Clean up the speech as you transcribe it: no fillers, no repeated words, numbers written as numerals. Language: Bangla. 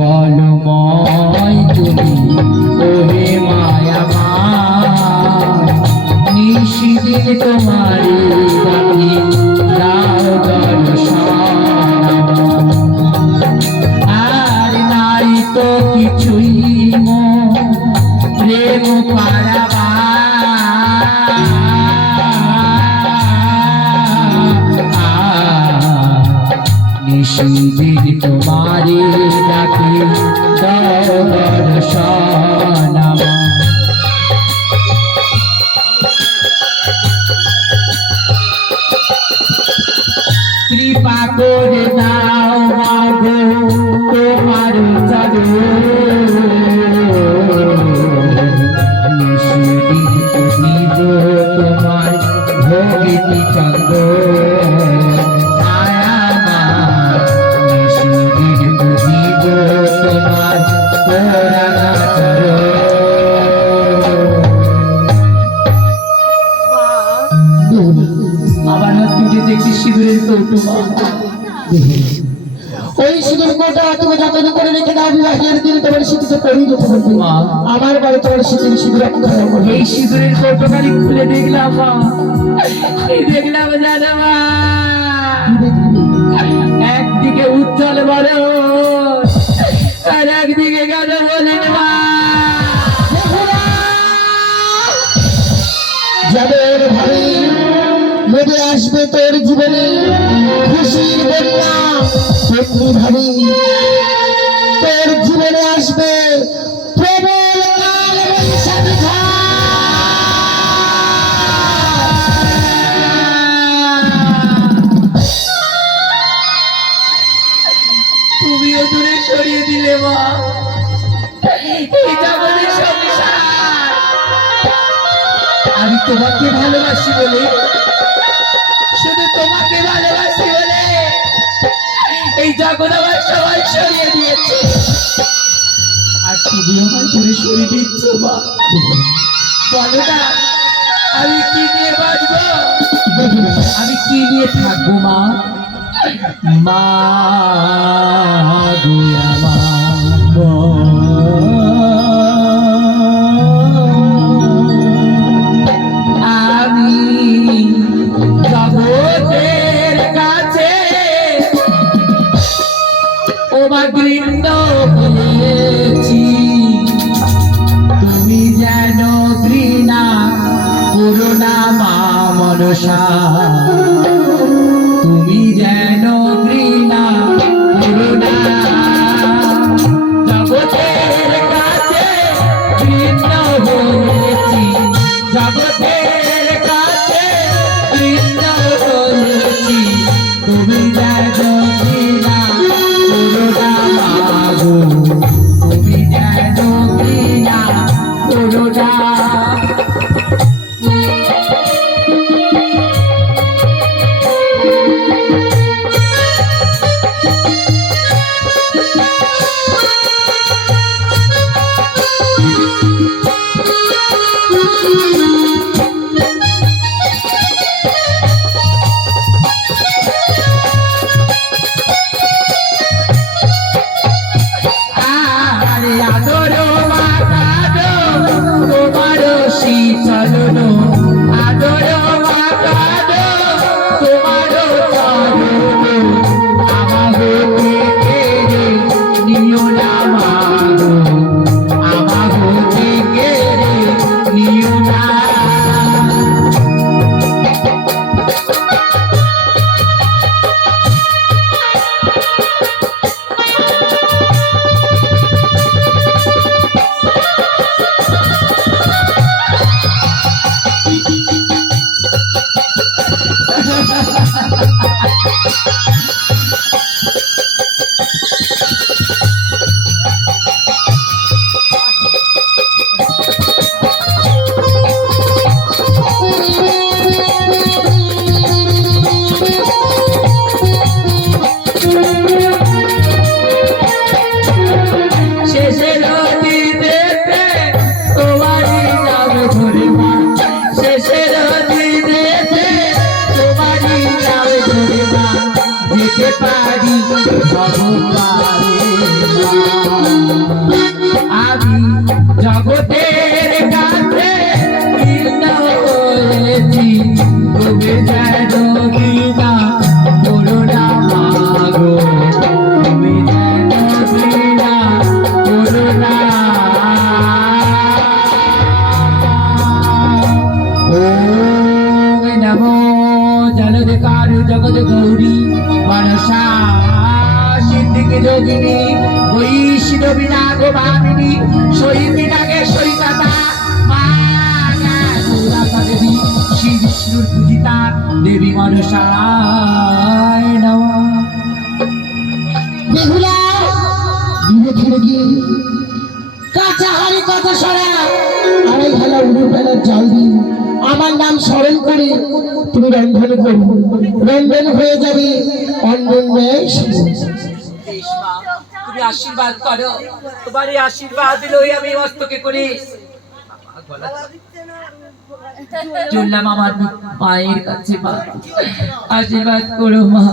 মঙ্গলময় তুমি ওহে মায়াময় নিশিদিন তোমারি ডাকি দাও দর্শন আর নাই তো কিছুই প্রেম পারাবা নিশিদিন তোমারি ডাকি দাও দর্শন কৃপা করে দাও মাগো তোমার চরণ নিশিদিন পুজিব তোমার ভগিনী চন্দ্র আবার তুই দেখছি সিঁদুরের কৌটো ওই সিঁদুর কৌটা তুমি যতন করে রেখে দাও বিবাহের দিন তোমার স্মৃতিতে পড়িয়ে যেতে বলবো আমার বাড়ি তোমার স্মৃতির সিঁদুর এই সিঁদুরের কৌটোখানি খুলে দেখলাম দেখলাম জানো মা একদিকে উজ্জ্বল বড় আর একদিকে গেল বলেন মা যাদের ভাবে মেরে আসবে তোর জীবনে খুশির বন্যা তেমনি ভাবে তোর জীবনে আসবে প্রবল কাল বৈশাখী তুমিও দূরে সরিয়ে দিলে মা এটা বলে সংসার আমি তোমাকে ভালোবাসি বলে শুধু তোমাকে ভালোবাসি বলে এই জগৎ আমার সবাই সরিয়ে দিয়েছে আর তুমি আমার দূরে সরিয়ে দিচ্ছ মা বলো না আমি কি নিয়ে বাঁচবো আমি কি নিয়ে থাকবো মা মা গো আমি জগতের কাছে অবাগৃহীত হয়েছি তুমি যেন ঘৃণা করুণা মা মনসা তুমি যেন ঘৃণা করুণা জগতের কাছে ঘৃণ হয়েছি জগতের কাছে ঘৃণ হয়েছি তুমি যেন ঘৃণা করুণা মাগো তুমি যেন ঘৃণা করুণা নিও না আমি জগতের কাছে কৃষ্ণ হয়েছি, তুমি যেন বিনা করুণা মাগো, তুমি যেন বিনা করুণা। ওম নমো জলধিকার জগৎ গৌরী মনসা সিদ্ধিকে যোগিনী বৈষ্ণবী নাগ ভামিনী শহীদী নাগেশ্বরী তথা মা দুর্গা দেবী শ্রী বিষ্ণুর পূজিতা দেবী মনসায় নমঃ। বেহুলা ধীরে ধীরে গিয়ে কাঁচা হাড়ি কথা সরা আড়াই বেলা উড়ে বেলা জল দিন আমার নাম স্মরণ করে তুমি রন্ধন করো, রন্ধন হয়ে যাবে অন্ধন তুমি আশীর্বাদ করো, তোমার এই আশীর্বাদ লই আমি মস্তকে করি চললাম আমার মায়ের কাছে। মা আশীর্বাদ করো মা।